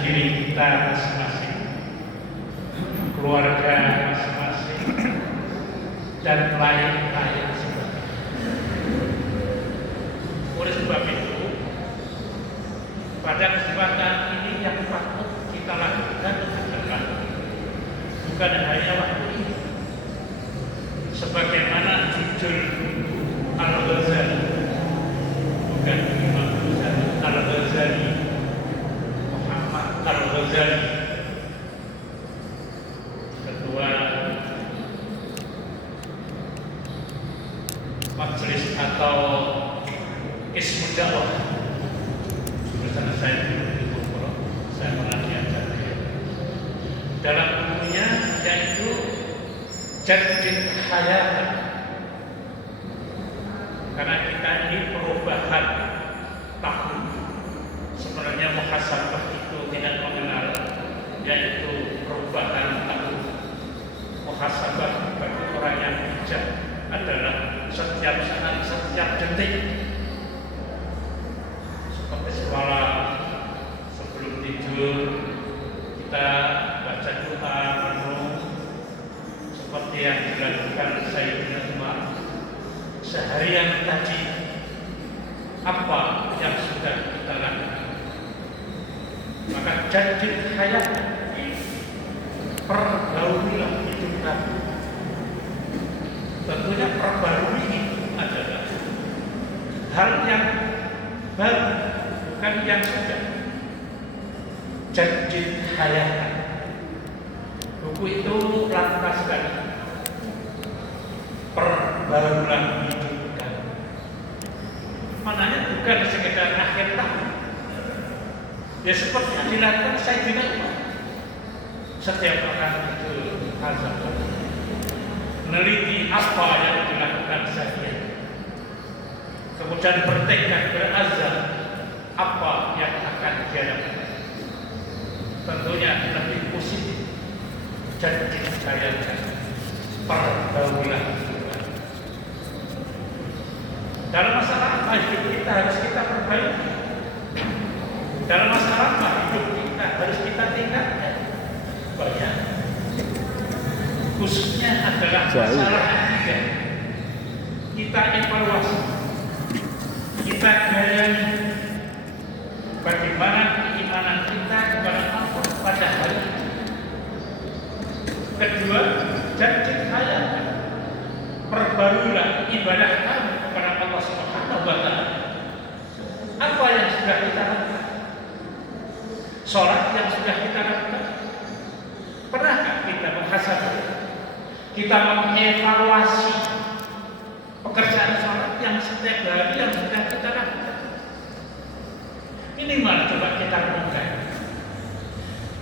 diri kita masing-masing, keluarga masing-masing, dan lain-lain sebagainya. Oleh sebab itu, pada kesempatan ini yang patut kita lakukan adalah bukan hanya waktu ini, sebagaimana judul Al-Ghazali, bukan Imam Ghazali, Al-Ghazali, Muhammad Al-Ghazali, ketua majelis atau Ismud Dakwah bersama saya di Bogor. Saya mengajar dalam bukunya yaitu Jaddid Hayatan, karena kita ini perubahan tahun. Sebenarnya muhasabah itu tidak mengenal yaitu perubahan tahun. Muhasabah bagi orang yang bijak adalah setiap saat, setiap detik. Seperti sekolah sebelum tidur kita baca doa penuh seperti yang dilakukan Sayyidina Umar. Seharian tadi apa yang sudah kita lakukan? Maka Jaddid Hayat, perbauilah hidup kami. Tentunya perbarui itu adalah hal yang baru, bukan yang sudah. Jaddid Hayat, buku itu lantas sekali. Perbarulah hidup kami. Maknanya bukan sekedar akhir tahun. Ya seperti yang dilakukan Sayyidina Umar. Setiap orang itu azab, meneliti apa yang dilakukan saja, kemudian bertekad berazam apa yang akan dia lakukan. Tentunya lebih positif dan dicayakan pergaulan. Dalam masalah apa hidup kita harus kita perbaiki? Dalam masalah apa hidup kita harus kita tingkatkan? Banyak. Khususnya adalah masalah akidah. Kita evaluasi, kita gali bagaimana keimanan kita kepada Allah pada hari ini. Kedua, Jaddid Hayat, perbarulah ibadah kamu kepada Allah Subhanahu wa Ta'ala. Apa yang sudah kita lakukan? Sholat yang sudah kita lakukan. Pernahkah kita menghasabah? Kita mengevaluasi pekerjaan sholat yang setiap hari yang sudah kita lakukan. Minimal coba kita renungkan.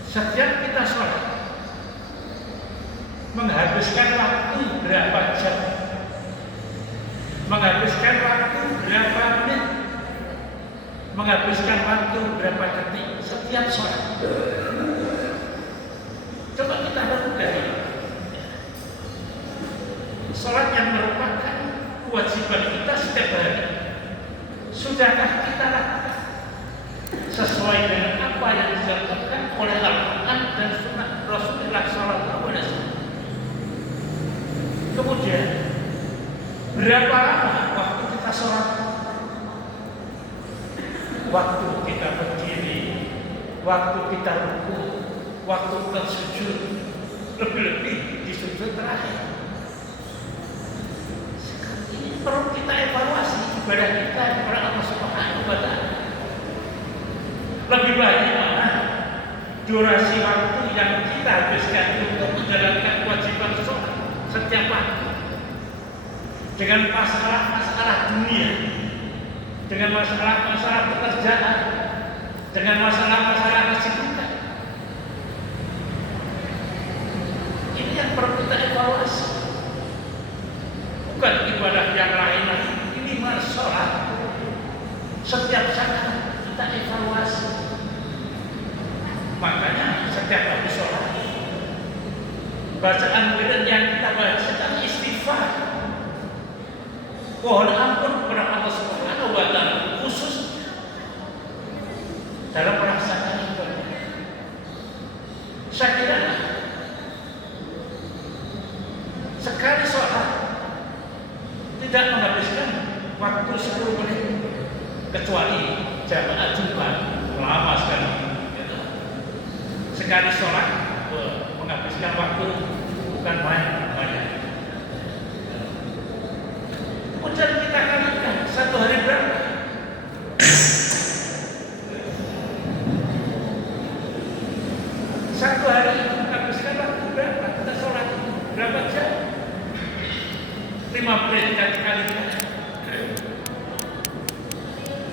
Setiap kita sholat menghabiskan waktu berapa jam? Menghabiskan waktu berapa menit? Menghabiskan waktu berapa detik setiap sholat? Coba kita lakukan. Sholat yang merupakan kewajiban kita setiap hari, sudahkah kita lakukan sesuai dengan apa yang dilakukan oleh Al-Quran dan Sunnah Rasulullah SAW? Kemudian berapa lama waktu kita sholat? Waktu kita berdiri, waktu kita ruku, waktu kita sujud, lebih-lebih di sujud terakhir. Ini perlu kita evaluasi ibadah kita kepada Allah Subhanahu wa Ta'ala. Lebih banyak mana durasi waktu yang kita habiskan untuk menjalankan kewajiban sholat setiap waktu, dengan masalah-masalah dunia, dengan masalah-masalah pekerjaan, dengan masalah-masalah kesibukan. Ini yang perlu kita evaluasi. Bukan ibadah yang lain-lain, ini sholat. Setiap saat kita evaluasi. Makanya setiap habis sholat, bacaan wirid yang kita bacakan istighfar, mohon ampun kepada Allah Subhanahu wa Ta'ala, khusus dalam pelaksanaan ibadah. Saya kira sekali sholat tidak menghabiskan waktu 10 menit, kecuali jamaah Jumat lama sekali. Sekali sholat menghabiskan waktu bukan banyak. Kemudian kita kalikan satu hari berapa? Satu hari menghabiskan waktu berapa? Kita sholat berapa jam? 5 menit kali-kali.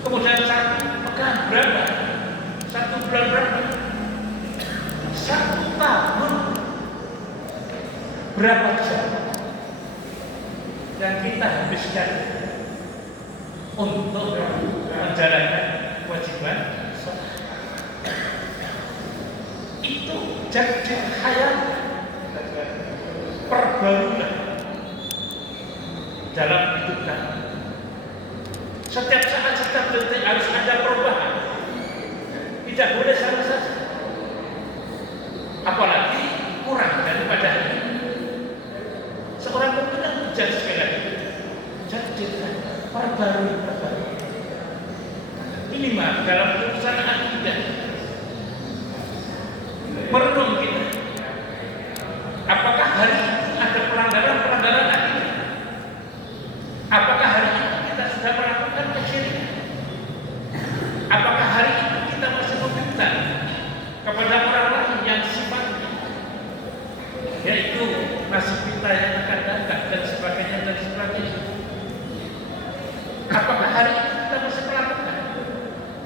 Kemudian satu pekan berapa? Satu bulan berapa? 1 tahun berapa jam yang kita habiskan untuk menjalankan kewajiban sholat? Itu jadi khayal, perbarulah dalam hidup kita. Setiap saat, setiap detik harus ada perubahan. Tidak boleh sama saja. Apalagi kurang daripada ini. Seorang mukmin bijak sekali lagi. Jadikan perbarui. Minimal dalam urusan akidah. Merenung kita. Apakah hari itu ada pelanggaran akidah? Apakah hari itu kita sudah melakukan kesyirikan? Apakah hari itu kita masih meminta kepada orang lain yang sifatnya yaitu nasib kita yang akan datang dan sebagainya? Apakah hari itu kita masih melakukan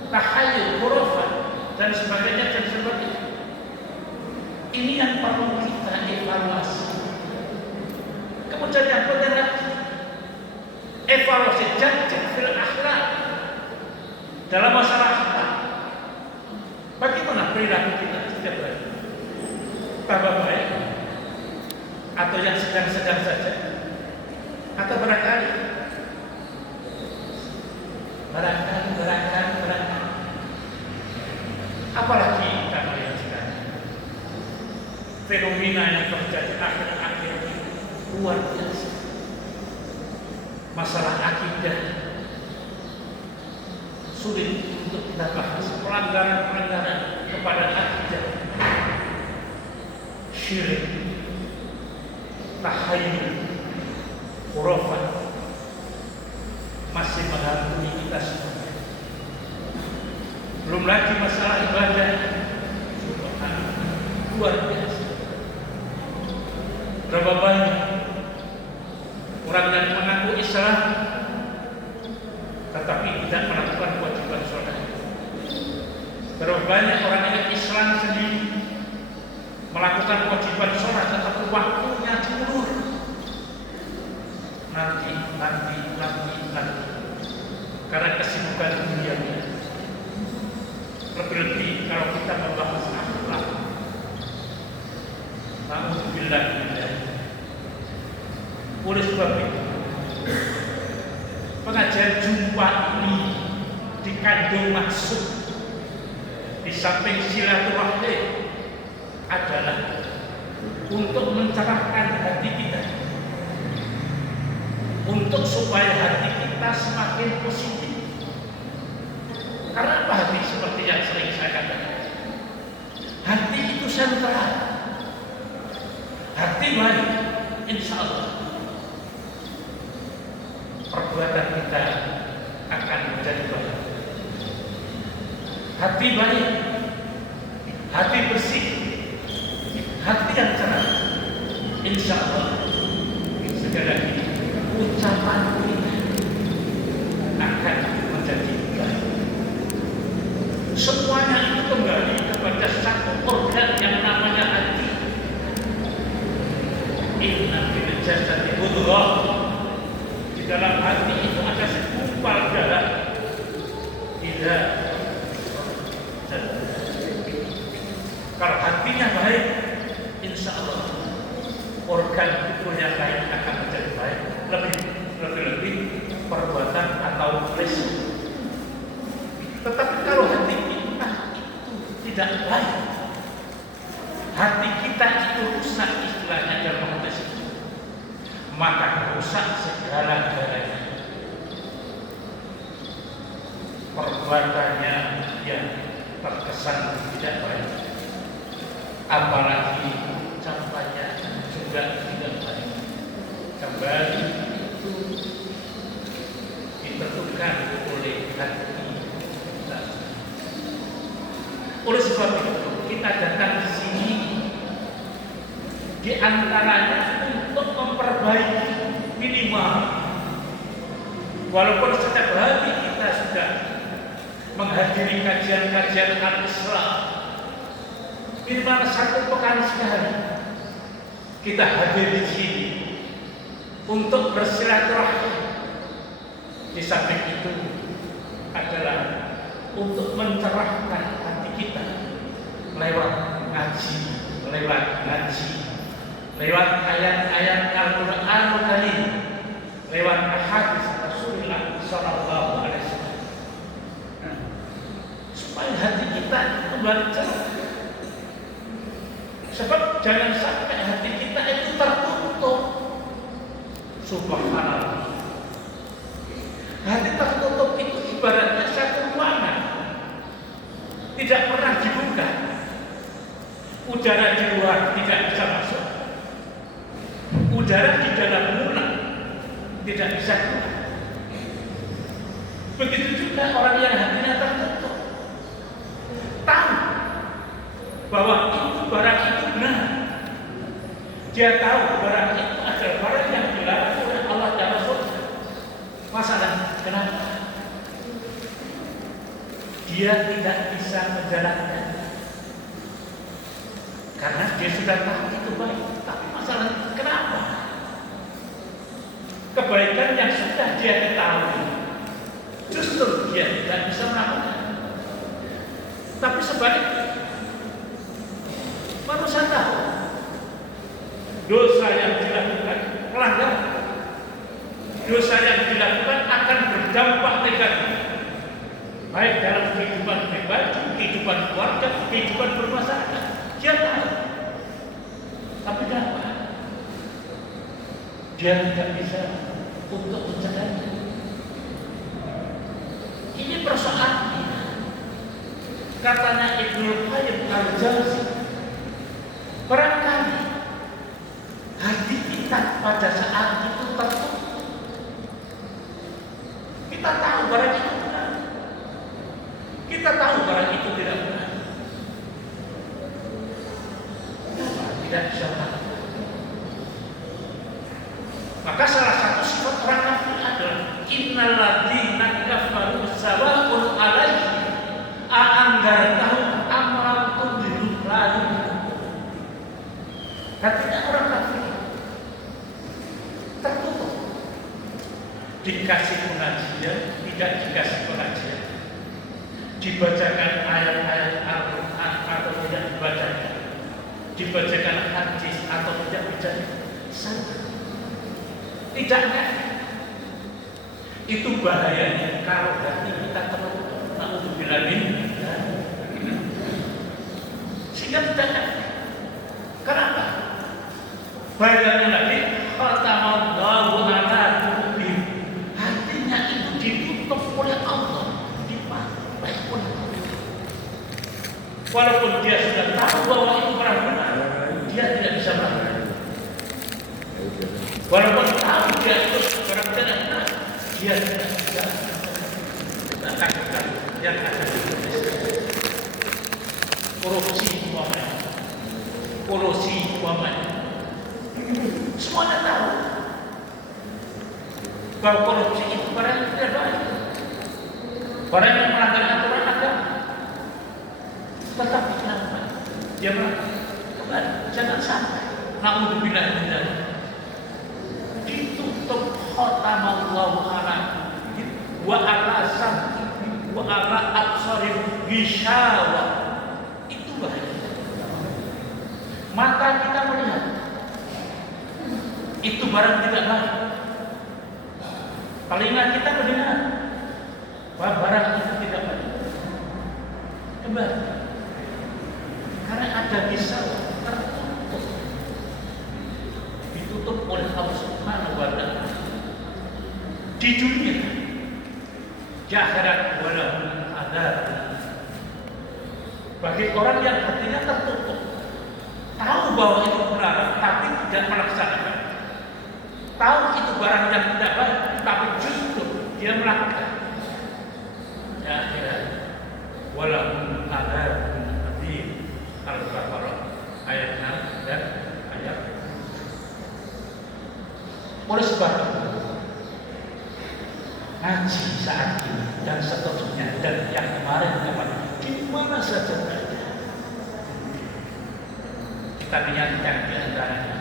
tahayul, khurafat dan sebagainya? Ini yang perlu kita evaluasi. Kemudian yang kedua, evaluasi jadid fil akhlak dalam masalah kita. Bagaimana perilaku kita setiap hari? Tambah baik atau yang sedang-sedang saja? Atau barangkali apalagi kita melihat sekarang fenomena yang terjadi akhir-akhir ini luar biasa. Masalah akidah sulit untuk kita bahas. Pelanggaran kepada akidah, syirik, tahayul, khurafat masih menghantui kita semua. Belum lagi masalah ibadah, luar biasa. Berapa banyak orang yang mengaku Islam tetapi tidak melakukan kewajiban sholat. Berapa banyak orang yang Islam sendiri melakukan kewajiban sholat tetapi waktunya diulur. Nanti karena kesibukan dunianya. Lebih-lebih kalau kita membahas akhlak. Alhamdulillah. Oleh sebab itu, pengajian jumpa ini dikandung maksud di samping silaturahmi adalah untuk mencerahkan hati kita, untuk supaya hati kita semakin positif. Karena apa hati? Seperti yang sering saya katakan, hati itu sentral. Hati baik, insya Allah perbuatan kita akan menjadi baik. Hati baik, hati bersih, hati yang cerah, insya Allah sekali lagi ucapan kita akan menjadi baik. Semuanya itu kembali kepada satu organ yang namanya hati. Inna fil jasadi mudghah. Di dalam hati itu ada segumpal darah. Kalau hatinya baik, insya Allah organ tubuh yang lain akan menjadi baik. Lebih perbuatan atau flesh. Tetapi kalau hati kita itu tidak baik, hati kita itu rusak istilahnya dalam hadis itu, maka rusak segala-galanya. Perbuatannya yang terkesan tidak baik, apalagi ucapannya juga tidak baik. Kembali itu ditentukan oleh hati kita. Oleh sebab itu kita datang ke sini di antaranya untuk memperbaiki minimal, walaupun setiap hari kita sudah menghadiri kajian-kajian al-Islam, minimal 1 pekan sekali kita hadir di sini untuk bersilaturahmi. Di samping itu adalah untuk mencerahkan hati kita lewat ngaji, lewat ayat-ayat Al-Qur'anul Karim, lewat hadis Rasulullah sallallahu alaihi wasallam, supaya hati kita kembali cerah. Sebab jangan sampai hati kita itu tertutup. Subhanallah. Hati tertutup itu ibaratnya satu ruangan, tidak pernah dibuka. Udara di luar tidak bisa masuk, udara di dalam mulut tidak bisa keluar. Begitu juga orang yang hatinya tertutup, tahu bahwa itu barang itu benar, dia tahu barang itu adalah barang yang dilarang oleh Allah dan Rasul. Masalah kenapa? Dia tidak bisa menjalankan karena dia sudah tahu itu baik. Tapi masalah kenapa? Kebaikan yang sudah dia ketahui justru dia tidak bisa melakukan. Tapi sebaliknya, manusia tahu dosa yang dilakukan, pelanggaran, dosa yang dilakukan akan berdampak negatif, baik dalam kehidupan pribadi, kehidupan keluarga, kehidupan bermasyarakat. Dia tahu, tapi kenapa? Dia tidak bisa untuk mencegahnya. Ini persoalannya. Katanya Ibnu Qayyim al-Jauziyah, barangkali hati kita pada saat itu tertutup. Kita tahu barang itu benar, kita tahu barang itu tidak benar. Kenapa tidak bisa melakukan? Maka salah satu sifat orang kafir adalah innal ladzina kafaru sawa'un 'alaihim a'andzartahum am lam tunzirhum la yu'minun. Katanya orang kafir tertutup, dikasih pengajian, tidak dikasih pengajian, dibacakan ayat-ayat Al-Quran atau tidak dibacakan, dibacakan hadis atau tidak dibacakan, sama. Tidaknya itu bahayanya kalau hati kita tertutup. Na'udzubillah min sehingga tidaknya. Kenapa? Bahayanya lagi khatamallahu ala qulubihim. Hatinya itu ditutup oleh Allah, dipakai oleh Allah. Walaupun dia sudah tahu bahwa itu benar, dia tidak bisa melakukan. Walaupun tahu dia itu barang benar, dia tidak bisa melakukan yang ada di Indonesia. Korupsi uamanya, semuanya tahu bahwa korupsi itu barang yang tidak baik, barang yang melanggar aturan agama. Tetapi kenapa dia melakukan? Jangan sampai na'udzubillah min dzalik. Ditutup khatamallahu ala wa ala sam'i wa ala absarihim gishawa. Itu bahaya. Mata kita melihat itu barang tidak baik, telinga kita mendengar bahwa barang itu tidak baik. Kembali, karena ada gishawa, oleh Allah Subhanahu wa Ta'ala di dunia, di akhirat walahum adzab. Bagi orang yang hatinya tertutup, tahu bahwa itu benar tapi tidak melaksanakan, tahu itu barang yang tidak baik tapi justru dia melakukan, di akhirat walahum adzab. Al-Baqarah ayat 6 dan ayat. Oleh sebab itu, ngaji saat ini dan seterusnya dan yang kemarin di mana saja berada, kita niatkan di antaranya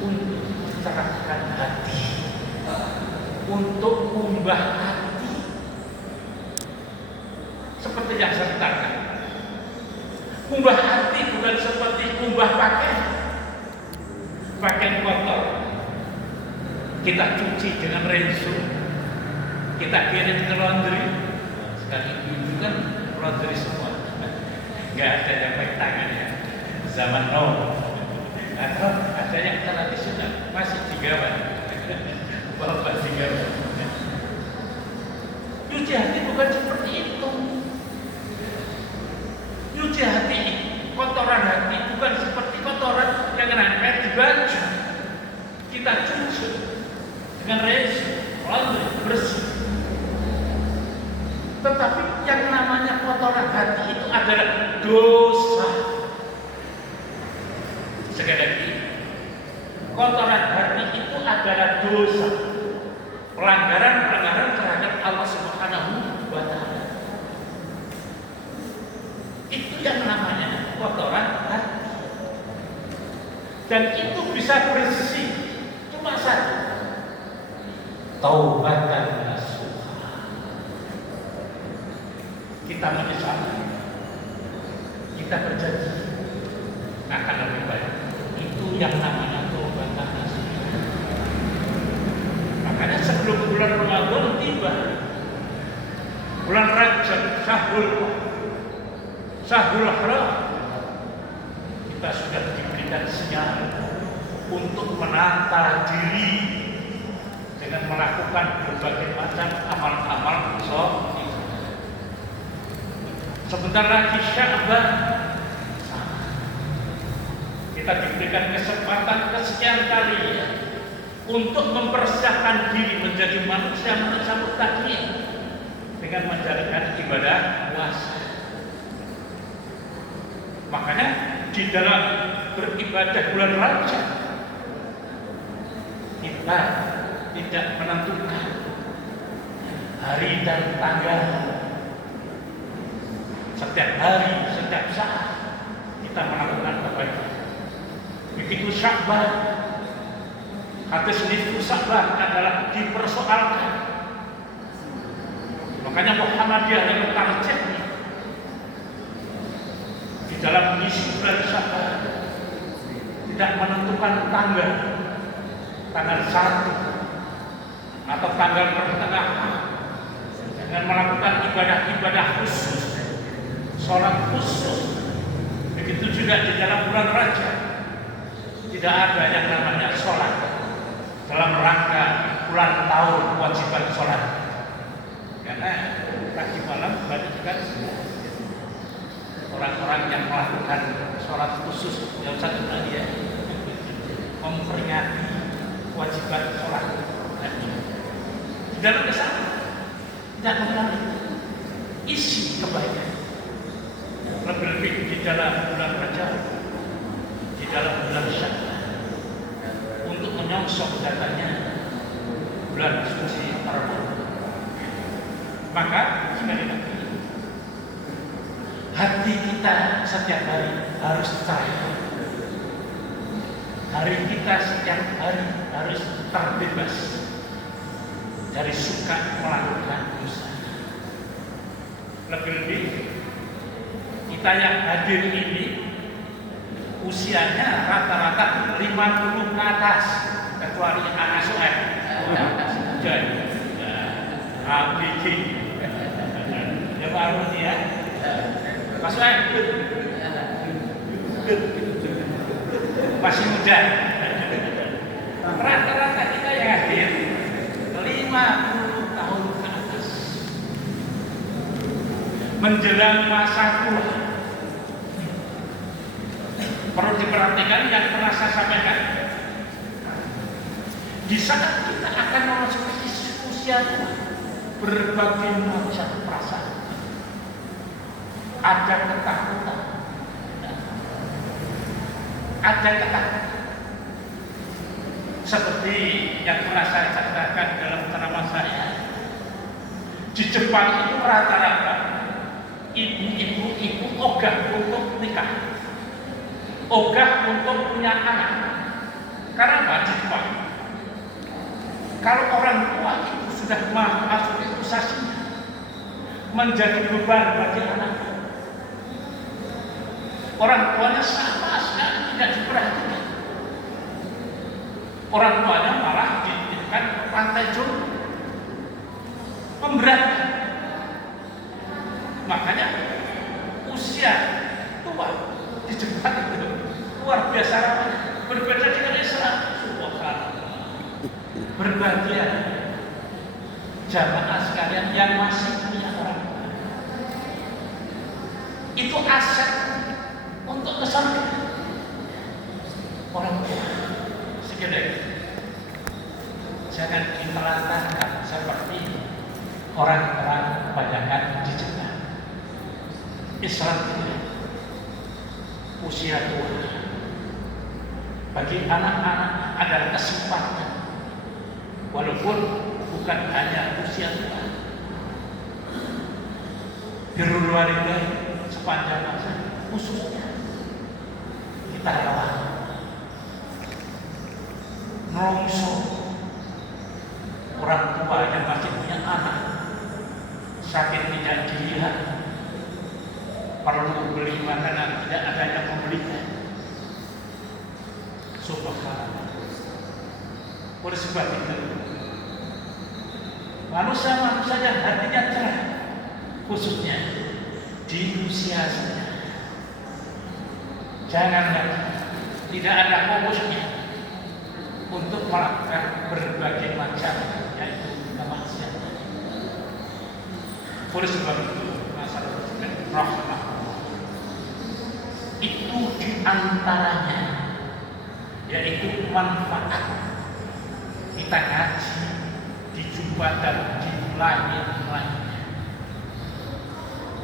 untuk mencerahkan hati, untuk mengubah hati, seperti yang saya katakan. Ubah hati bukan seperti ubah pakaian kotor. Kita cuci dengan renso, kita kirim ke laundry. Sekarang itu kan laundry semua, nggak ada yang pakai tangan ya. Zaman now, atau ada yang tradisional masih digawan, bapak digawan. Cuci hati bukan seperti itu. Cuci hati, kotoran hati bukan seperti kotoran yang nempel di baju. Kita cuci dengan renso, lalu bersih. Tetapi yang namanya kotoran hati itu adalah dosa. Sekali lagi, kotoran hati itu adalah dosa, pelanggaran terhadap Allah Subhanahu wa Ta'ala. Itu yang namanya kotoran hati. Dan itu bisa bersih cuma satu, taubatan nasuha. Kita menyesal, kita berjanji akan lebih baik. Itu yang namanya taubatan nasuha. Makanya sebelum bulan Ramadan tiba, bulan Rajab, Syahrul Haram, kita sudah diberikan sinyal untuk menata diri dengan melakukan berbagai macam amal-amal sholih. Sebentar lagi Sya'ban, kita diberikan kesempatan kesekian kali untuk mempersiapkan diri menjadi manusia mutakin dengan menjalankan ibadah puasa. Makanya di dalam beribadah bulan Rajab kita tidak menentukan hari dan tanggal. Setiap hari, setiap saat kita melakukan kebaikan. Begitu Sya'ban, hadis nisfu Sya'ban adalah dipersoalkan. Makanya Muhammadiyah yang tarjihnya dalam misi bulan Sya'ban tidak menentukan tanggal 1 atau tanggal pertengahan dengan melakukan ibadah-ibadah khusus, sholat khusus. Begitu juga di dalam bulan Rajab tidak ada yang namanya sholat dalam rangka ulang tahun kewajiban sholat, karena tadi malam banyak orang-orang yang melakukan sholat khusus yang satu tadi ya, memperingati kewajiban sholat. Di dalam kesana tidak mengenal isi kebaikan. Lebih-lebih di dalam bulan Rajab, di dalam bulan Sya'ban, untuk menyongsong datanya bulan suci Ramadan. Maka sekali lagi, hati kita setiap hari harus cair. Hari kita setiap hari harus terbebas dari suka melakukan dosa. Lebih-lebih kita yang hadir ini usianya rata-rata 50 ke atas, kecuali anak Soeb, ABG, ya baru nih ya, Mas Soeb, masih muda. rata-rata kita yang hadir 50 tahun ke atas, menjelang masa tua. Perlu diperhatikan yang pernah saya sampaikan, di saat kita akan memasuki usia tua, berbagai macam perasaan, ada ketakutan, ada ketakutan. Seperti yang pernah saya ceritakan dalam ceramah saya, di Jepang itu rata-rata ibu-ibu ogah untuk nikah, ogah untuk punya anak. Karena apa? Di Jepang, kalau orang tua itu sudah masuk usianya, menjadi beban bagi anak, orang tuanya sama sekali tidak diperhatikan. Orang tuanya malah dititipkan pantai jompo, memberatkan. Makanya usia tua di Jepang itu luar biasa ramai, berbeda dengan Islam. Berbahagia jamaah sekalian yang masih punya orang tua, itu aset untuk keselamatan orang tua. Jangan ditelantarkan seperti orang-orang kebanyakan di Jepang. Islam itu usia tua bagi anak-anak adalah kesempatan, walaupun bukan hanya usia tua. Birrul walidain sepanjang masa, khususnya kita rawat nongso orang tua yang masih punya anak, sakit tidak dilihat, perlu beli makanan tidak ada yang membelikan. Subhanallah. Oleh sebab itu, manusia yang hatinya cerah, khususnya di usia saya, jangan tidak ada fokusnya untuk melakukan berbagai macam yaitu kemaksiatan. Oleh sebab itu, masalah rahmah itu diantaranya yaitu manfaat kita ngaji di Jumatan, di langit-langit,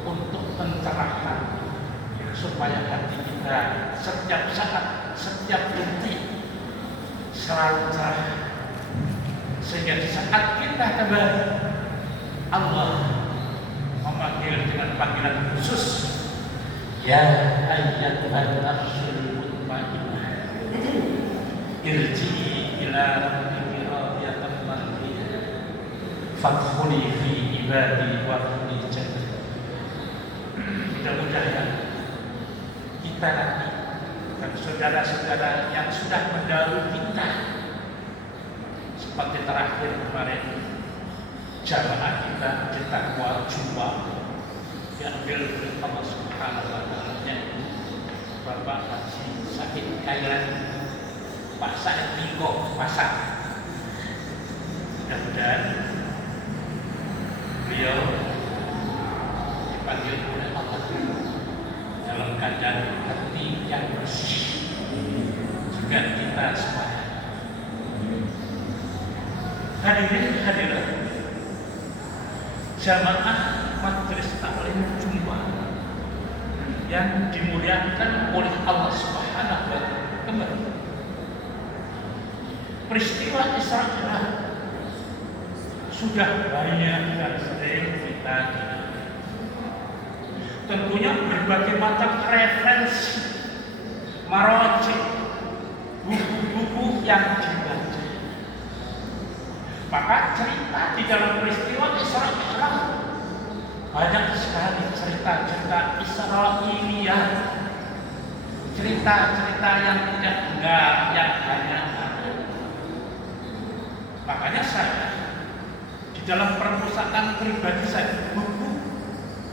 untuk pencerahan supaya hati kita setiap saat, setiap detik selalu cerah, sehingga di saat kita kembali Allah memanggil dengan panggilan khusus, ya ayyatuhan nafsul mutmainnah irji'i ila rabbiki radiyatan mardiyah fadkhuli fi ibadi wadkhuli jannati. Mudah-mudahan kita nanti dan saudara-saudara yang sudah mendahului kita, seperti terakhir kemarin jamaah kita di Taqwa Jumat diambil oleh Allah Subhanahu wa Ta'ala, Bapak Haji Sakit Kailan, Pak Said Minggo Pasar. Mudah-mudahan beliau dipanggil oleh Allah dalam keadaan hati yang bersih, juga kita semuanya. Hadirin hadirat jamaah majelis taklim Jumat yang dimuliakan oleh Allah Subhanahu wa Ta'ala, peristiwa Isra Mi'raj sudah banyak dan sering kita dengar. Tentunya berbagai macam referensi, marojik, buku-buku yang dibaca. Maka cerita di dalam peristiwa Isra Mi'raj banyak sekali, cerita-cerita Israiliyah, cerita-cerita yang tidak benar, yang hanya ada. Makanya saya di dalam perpustakaan pribadi saya, buku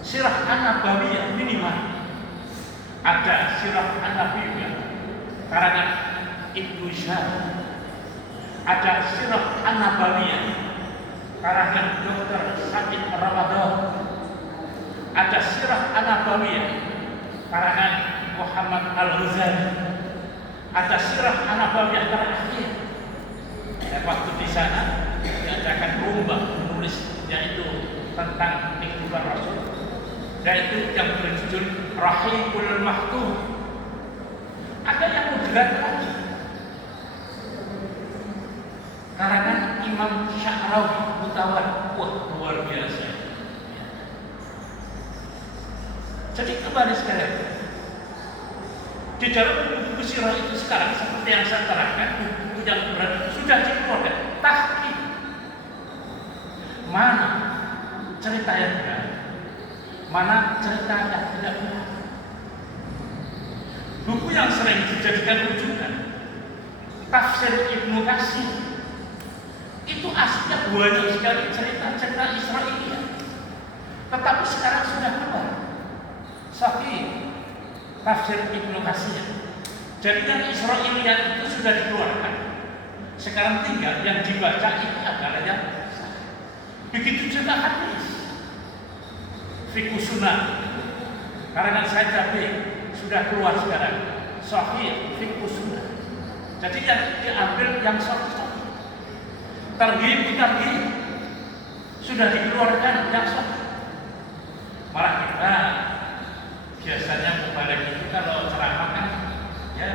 Sirah An-Nabawiyah minimal ada Sirah An-Nabawiyah karangan Ibnu Syah, ada Sirah An-Nabawiyah karangan Dr. Said Ramadan, ada Sirah An-Nabawiyah karangan Muhammad Al-Ghazali, ada Sirah An-Nabawiyah terakhir. Dan waktu di sana diadakan lomba menulis, yaitu tentang kehidupan Rasul, yaitu yang berjudul Rahiqul Maktum. Ada yang moderat lagi karangan Imam Sya'rawi Mutawad. Wah, luar biasa. Jadi kembali sekalian, di dalam buku sirah itu sekarang seperti yang saya terangkan, buku yang berat sudah dikeluarkan tahqiq. Mana cerita yang benar, mana cerita yang tidak benar. Buku yang sering dijadikan rujukan Tafsir Ibnu Katsir, itu aslinya banyak sekali cerita-cerita Israiliyah, tetapi sekarang sudah keluar Sahih Tafsir Ibnu Katsir. Jadi yang Israiliyah itu sudah dikeluarkan, sekarang tinggal yang dibaca itu adalah yang sahih. Begitu juga hadis Fiqh Sunnah karangan Said Jabi sudah keluar sekarang, Sahih Fiqh Sunnah. Jadi yang diambil yang sahih. Targhib sudah dikeluarkan yang sahih. Malah kita biasanya mubalek itu kalau ceramah kan ya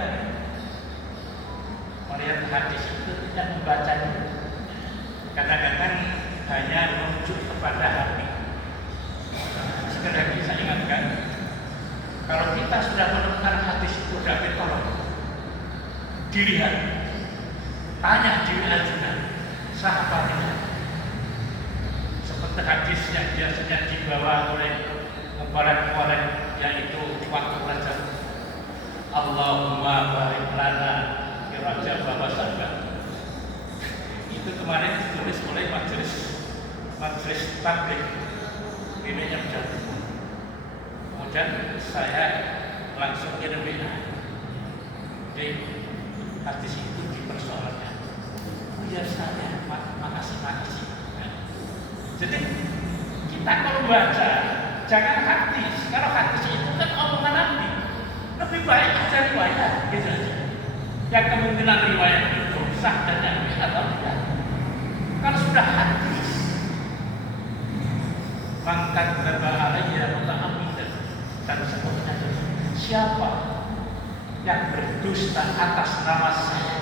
melihat hadis itu tidak membacanya, kadang-kadang hanya merujuk kepada hati. Sekali lagi saya ingatkan, kalau kita sudah menemukan hadis itu sudah tolong dilihat, tanya diri ajunan sahabatnya. Seperti hadis yang biasanya dibawa oleh mubalek-mubalek, yaitu waktu Rajab, Allahumma barik lana fi Rajab wa Sya'ban. Itu kemarin ditulis oleh majelis tabligh ini yang jatuh. Kemudian saya langsung kirim WA. Jadi hadis itu dipersoalkan. Ya saya, makasih. Jadi kita kalau baca jangan hadis. Kalau hadis itu kan omongan Nabi, lebih baik baca riwayat, gitu aja. Yang kemungkinan riwayat itu sah dan yang atau tidak. Kalau sudah hadis, mangkat berbahagia muta'ammidan dan seterusnya. Siapa yang berdusta atas nama saya?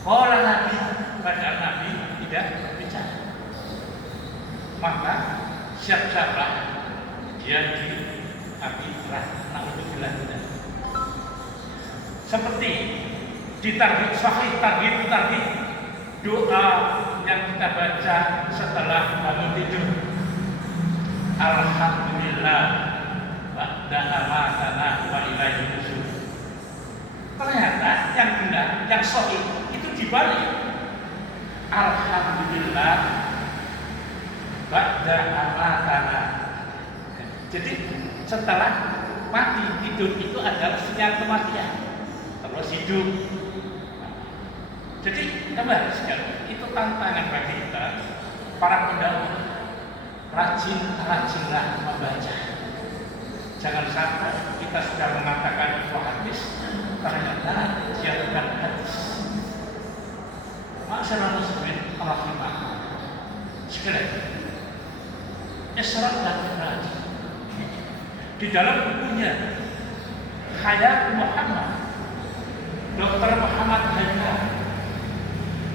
Kalau Nabi, padahal Nabi tidak berbicara, maka siapa dia diapilah naudzubillah. Seperti di targhib sahih, targhib doa yang kita baca setelah bangun tidur, alhamdulillah ba'da amatana wa ilaihi nusyur. Ternyata yang benar, yang sahih itu dibalik, alhamdulillah ba'da amatana. Jadi setelah mati, tidur itu adalah sinyal kematian, terus hidup. Jadi kembali sekali, itu tantangan bagi kita para pendahulu. Rajinlah membaca. Jangan sampai kita sudah mengatakan itu hadis, ternyata dia bukan hadis. Ma'asyiral muslimin rahimahullah. Sekali Isra dan Mi'raj di dalam bukunya Hayat Muhammad, Dr. Muhammad Haidar,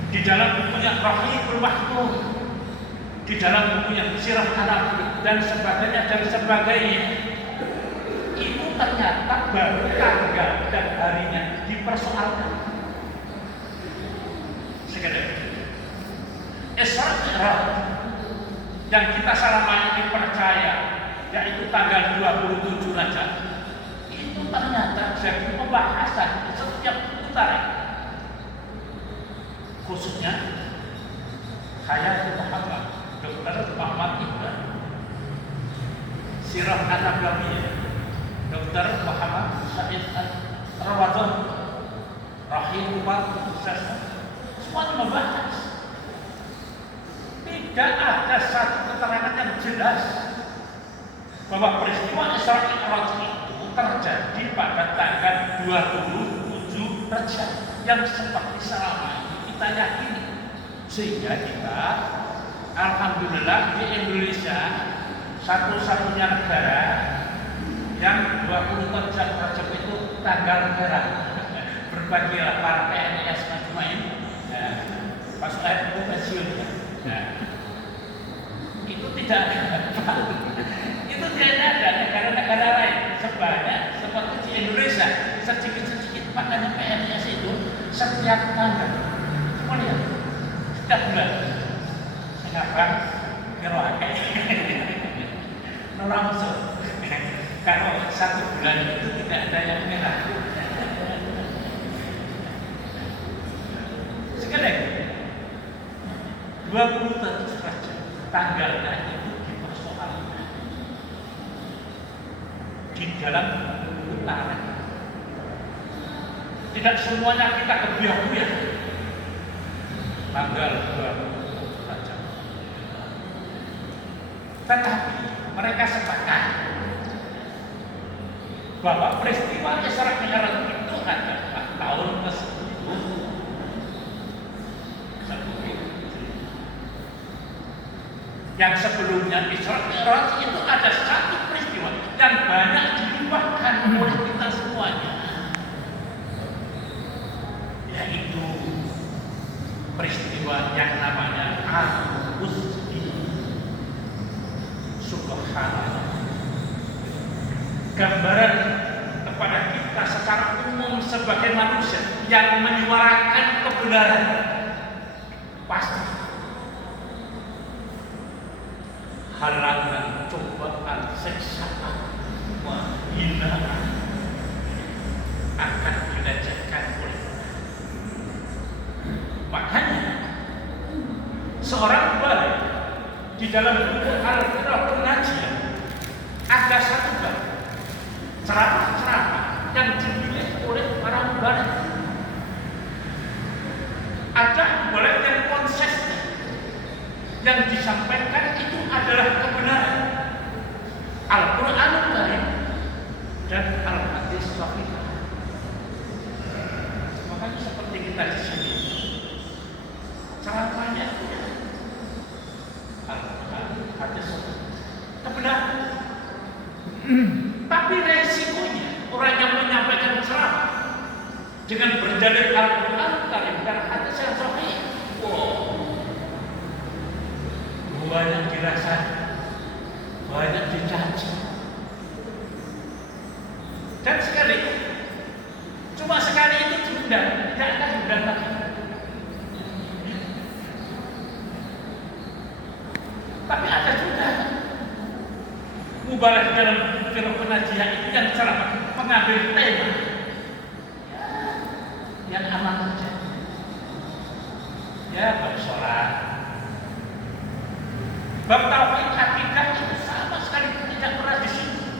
di dalam bukunya Rahiqul Maktum, di dalam bukunya Sirah An-Nabawi dan sebagainya, itu ternyata baru tanggal dan harinya dipersoalkan. Sekedar Isra Mi'raj yang kita selama ini percaya, yaitu tanggal 27 Rajab, itu ternyata jadi pembahasan setiap putaran, khususnya Hayat Muhammad, Dr. Muhammad Iqbal, Sirah An-Nabawiyah, Dr. Muhammad Said Ramadan, Rahimahullah, jelas bahwa peristiwa Isra Mi'raj itu terjadi pada tanggal 27 Rajab yang seperti selama ini kita yakini, sehingga kita alhamdulillah di Indonesia satu-satunya negara yang 20 Rajab itu tanggal merah. Berbagilah para PNS main pas saya pensiun. Itu tidak ada. Itu tidak ada negara-negara lain sebanyak seperti di Indonesia, sedikit-sedikit makanya PNS itu setiap tanggal. Cuma lihat setiap bulan. Kenapa? Keroakai. Langsung. Kalau satu bulan itu tidak ada yang merah. Sekali lagi, 20 saja tanggalnya itu dipersoalkan di dalam utara. Tidak semuanya kita kebiah-biah. Tanggal 20 saja. Tetapi mereka sepakat bahwa peristiwa Isra Mi'raj itu adalah tahun ke-10. Yang sebelumnya Isra Mi'raj itu ada satu peristiwa yang banyak dilupakan oleh kita semuanya, yaitu peristiwa yang namanya Al-Usri. Subhanallah. Gambaran kepada kita secara umum sebagai manusia yang menyuarakan kebenaran pasti halangan, cobaan, siksaan, hinaan akan dirajakan oleh kita. Makanya seorang baik di dalam buku Al-Qur'an pengajian ada satu bab ceramah-ceramah yang dipilih oleh para mubarik. Ada mubarik yang konsisten, yang disampaikan itu adalah kebenaran Al-Qur'anul Karim dan Al-Hadis Sahih. Makanya seperti kita di sini, ceramahnya Al-Qur'an, Hadis Sahih, kebenaran. Tapi resikonya orang yang menyampaikan ceramah dengan berdalil Al-Qur'an Karim dan hadis yang sahih, banyak dirasakan, banyak dicaci. Dan sekali, cuma sekali itu diundang, tidak akan diundang lagi. Tapi ada juga mubarak dalam film pengajian itu yang ceramah mengambil tema yang aman saja. Ya, bab sholat, bab tauhid akidah itu sama sekali tidak pernah disinggung.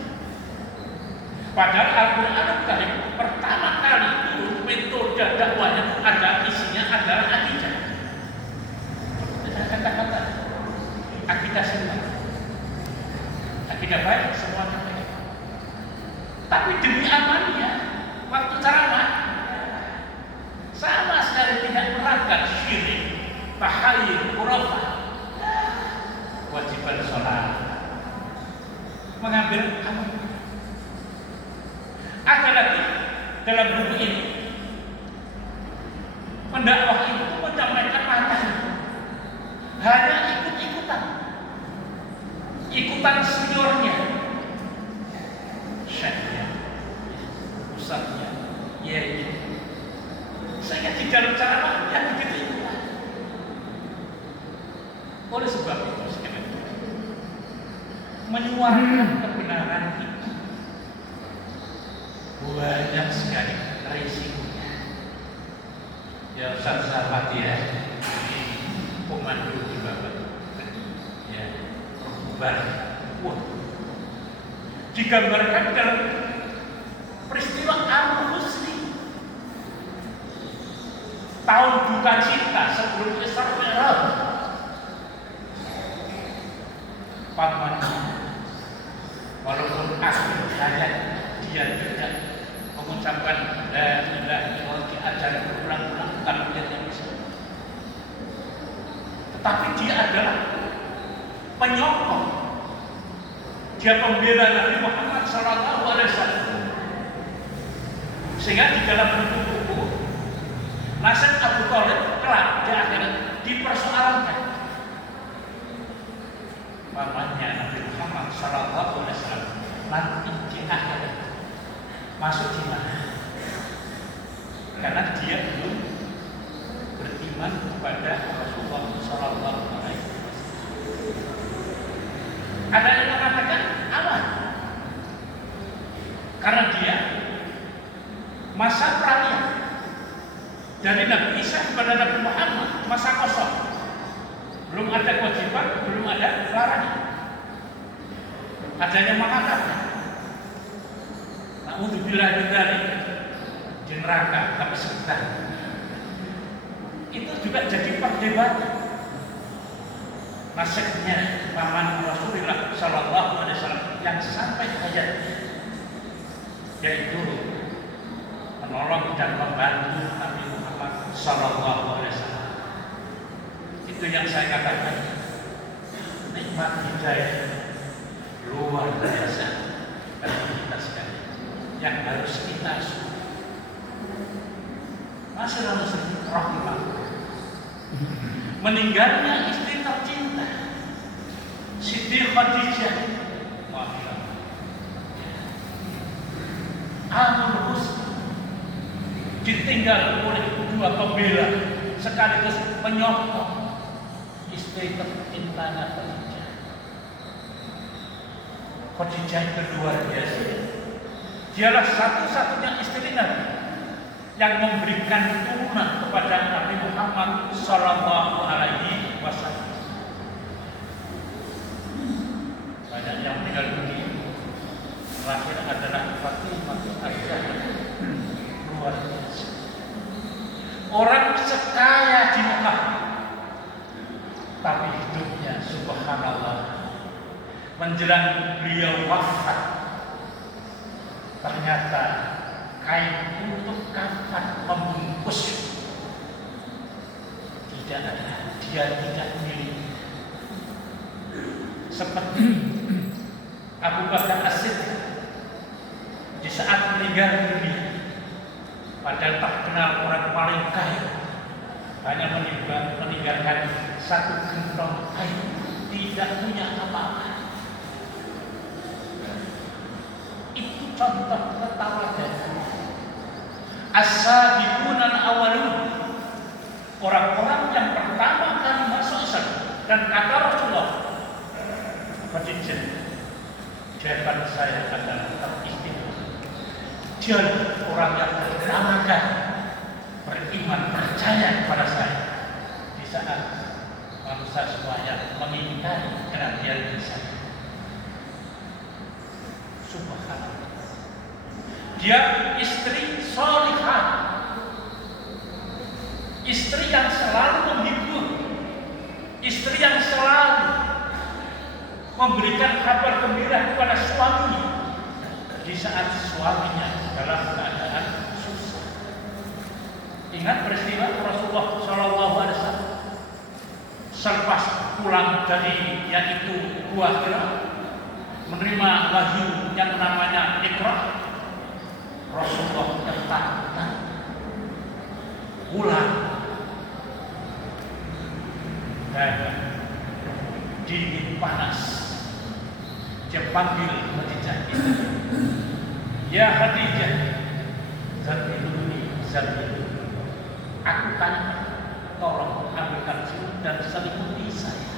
Padahal Al-Qur'an Karim pertama kali turun metode dakwahnya ada isinya adalah akidah. Kata-kata akidah semua. Akidah baik, semuanya baik. Tapi demi amannya, waktu ceramah sama sekali tidak menerapkan syirik, tahayyul, khurafat, kewajiban sholat, mengambil aman. Ada lagi dalam buku ini, pendakwah itu menyampaikan materi, hanya ikutan seniornya, syekhnya, ustadznya, ya gitu. Saya di dalam ceramah yang begitu itu. Oleh sebab itu sekali menyuarakan kebenaran itu banyak sekali risikonya. Ya Ustaz sahabat ya, pemandu di bawah. Wah, digambarkan dalam peristiwa Al-Usri, tahun duka cita sebelum Isra Mi'raj. pamannya, walaupun akhir hayat dia tidak mengucapkan la ilaha illallah, diajar berulang-ulang kalau dia tidak bisa. Tetapi dia adalah penyokong, dia pembela Nabi Muhammad SAW. Sehingga di dalam buku-buku nasihat Abu Thalib kelak di akhirat dipersoalkan. Pamannya Nabi Muhammad SAW nanti di akhirat masuk di mana? Karena dia belum beriman kepada Rasulullah SAW. Ada yang mengatakan aman, karena dia masa peralihan dari Nabi Isa kepada Nabi Muhammad, masa kosong, belum ada kewajiban, belum ada larangan. Ada yang mengatakan naudzubillah min dzalik, di neraka tapi sebentar. Itu juga jadi perdebatan. Nasihatnya paman Rasulullah SAW yang sampai hayat, yaitu menolong dan membantu Nabi Muhammad SAW. Itu yang saya katakan, nikmat hidayah luar biasa bagi kita sekali, yang harus kita syukuri. Masyaallah muslim rahimahullah, meninggalnya istri tercinta Siti Khadijah, Amul Husn, ditinggal oleh dua pembela sekaligus penyokong istri tercintanya Khadijah. Khadijah itu luar biasa. Dialah satu-satunya istri Nabi yang memberikan turunan kepada Nabi Muhammad SAW. Banyak yang meninggal dunia. Terakhir adalah Fatimah Az-Zahra, luar biasa. Orang sekaya di Mekah, tapi hidupnya subhanallah. Menjelang beliau wafat, ternyata kain untuk kafan membungkus tidak ada, dia tidak milik. Seperti Abu Bakar As-Siddiq di saat meninggal dunia, padahal tak kenal orang paling kaya, hanya meninggalkan satu gentong kain, tidak punya apa-apa. Itu contoh ketawadan. As-sabiqunal awwalun, orang-orang yang pertama kali masuk Islam. Dan kata Rasulullah, Khadijah, jawaban saya adalah tetap istimewa. Dia orang yang pertama kali beriman, percaya kepada saya di saat manusia semuanya mengingkari kenabian saya. Subhanallah. Dia istri salihah, istri yang selalu menghibur, istri yang selalu memberikan kabar gembira kepada suaminya di saat suaminya dalam keadaan susah. Ingat peristiwa Rasulullah SAW selepas pulang dari yaitu Gua Hira, menerima wahyu yang namanya Iqra. Rasulullah ketakutan, pulang dan dingin panas. Dia panggil Khadijah, ya Khadijah, zamiluni, aku tanya, tolong ambilkan selimut dan selimuti saya.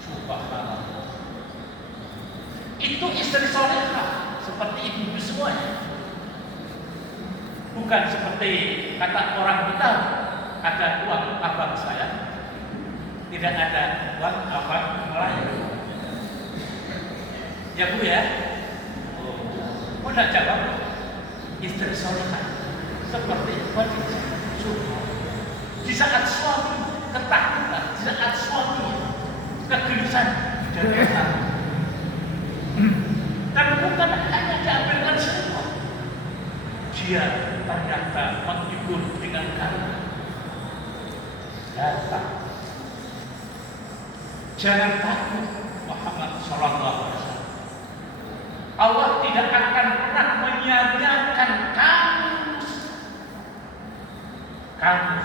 Subhanallah. Itu istri solehah, seperti ibu semuanya. Bukan seperti kata orang kita, ada uang abang saya, tidak ada uang abang Melayu. Ya Bu ya? Oh, tidak jawab. Istri solehah seperti Khadijah. Di saat suami ketakutan, di saat suami kegelisahan, Jabatan. Dan bukan hanya diambilkan semua. Dia ternyata menghibur dengan karena datang. Jangan takut Muhammad Sallallahu Alaihi Wasallam. Allah tidak akan pernah menyanyiakan kamu. Kamu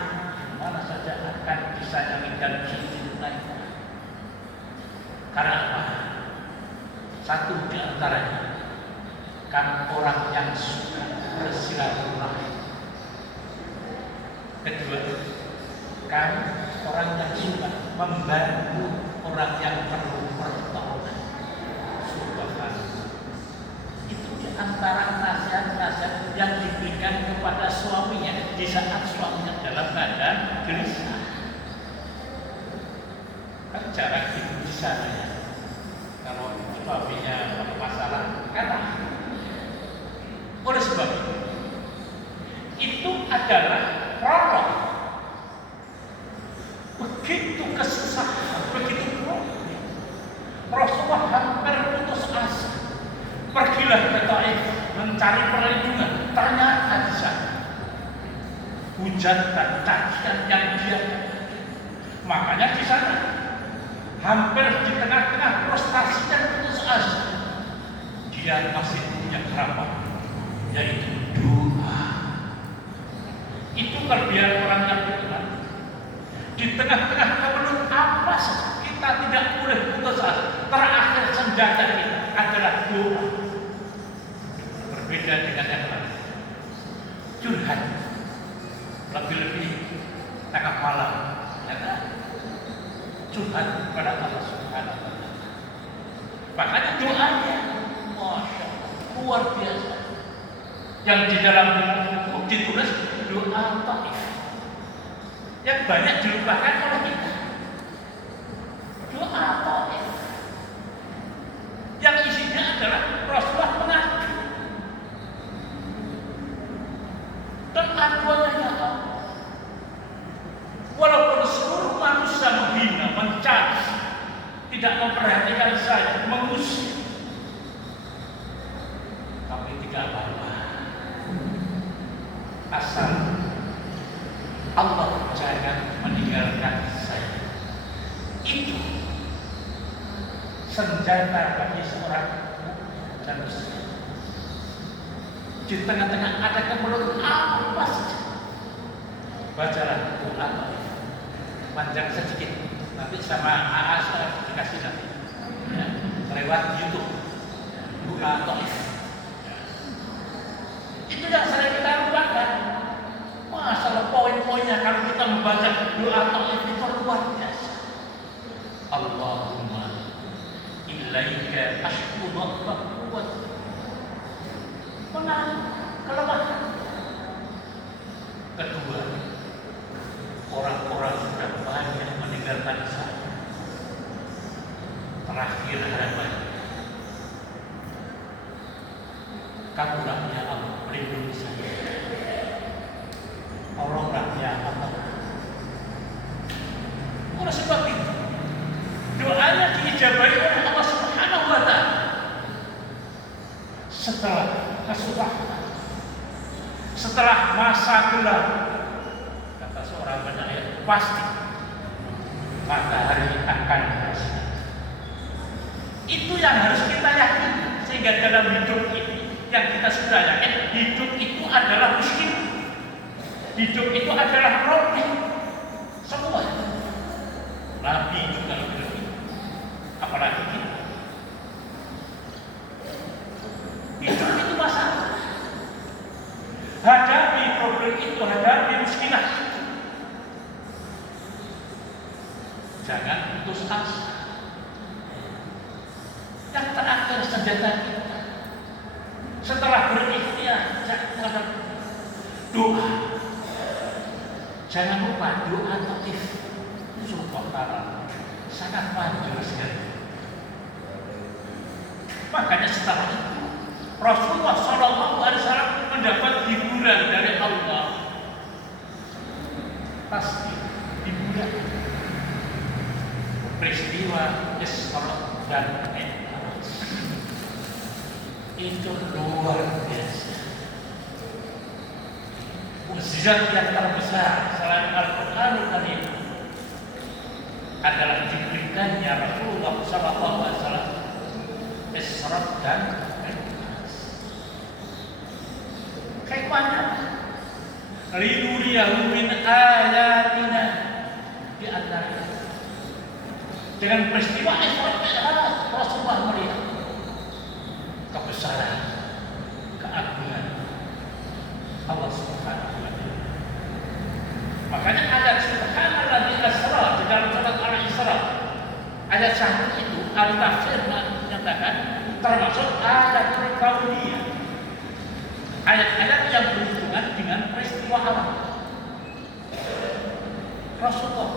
mana saja akan disayangi dan dicintai. Karena apa? Satu di antaranya, kan orang yang suka bersilaturahmi. Kedua, kan orang yang suka membantu orang yang perlu pertolongan. Subhanallah. Itu di antara nasihat-nasihat yang diberikan kepada suaminya di saat suaminya dalam keadaan gelisah. Kan jarang itu di sana ya. Kalau suaminya bermasalah, kalah. Oleh sebab itu adalah prolog. Begitu kesusahan, begitu problem, Rasulullah hampir putus asa. Pergilah ke Taif mencari perlindungan. Ternyata di sana hujan dan cacian yang dia. Makanya di sana hampir di tengah-tengah frustasi dan putus asa, dia masih punya harapan, yaitu doa. Itu kelebihan orang yang beriman. Di tengah-tengah kemelut apa saja, kita tidak boleh putus asa. Terakhir senjata kita adalah doa. Berbeda dengan yang lain. Curhat, lebih-lebih tengah malam, ya kan? Curhat kepada Allah Subhanahu wa Ta'ala. Makanya doanya, masya Allah, luar biasa. Yang di dalam buku ditulis doa Taif, yang banyak dilupakan oleh kita. Doa Taif, yang isinya adalah Rasulullah mengaku dan aduannya ya Allah. Walaupun seluruh manusia menghina, mencaci, tidak memperhatikan saya, mengusir, tapi tidak apa-apa. Asal Allah jangan meninggalkan saya. Itu senjata bagi seorang manusia. Di tengah-tengah ada kemelut apa saja, bacalah doa panjang sedikit, nanti sama AAS dikasih nanti ya, lewat YouTube doa Taif. Itu yang sering kita lupakan. Masalah poin-poinnya kalau kita membaca doa Taif itu luar biasa. Allahumma ilaika ashku dha'fa quwwati. Kelemahan. Kedua, orang-orang sudah banyak meninggalkan saya. Terakhir harapan, kamulah ya Allah melindungi saya. Tolonglah ya Allah. Oleh sebab itu, doanya diijabahi oleh Allah Subhanahu wa Ta'ala. Setelah kesusahan, setelah masa gelap, kata seorang penyair, pasti matahari akan bersinar. Itu yang harus kita yakini, sehingga dalam hidup ini yang kita sudah yakin, hidup itu adalah miskin, hidup itu adalah robek, semua. Nabi juga lebih, apalagi kita. Hidup itu masalah. Hadapi problem itu, hadapi muskilah itu. Jangan putus asa. Yang terakhir senjata kita, setelah berikhtiar, jangan doa. Jangan lupa doa Taif. Subhanallah, sangat manjur sekali. Makanya setelah itu Rasulullah Shallallahu Alaihi Wasallam mendapat hiburan dari Allah. Pasti hiburan. Peristiwa Isra dan Mi'raj. Itu luar biasa. Mukjizat yang terbesar selain Al-Qur'anul Karim adalah diberikannya Rasulullah SAW Isra dan Mi'raj. Kayak mana? Linuriyahu min ayatina, di antaranya dengan peristiwa Isra Mi'raj Rasulullah melihat kebesaran, keagungan Allah Subhanahu wa Ta'ala. Makanya ayat subhanalladzi asra di dalam surat Al-Isra ayat 1 itu al-tafsir menyatakan termasuk ayat kauniyah, ayat-ayat yang berhubungan dengan peristiwa alam. Rasulullah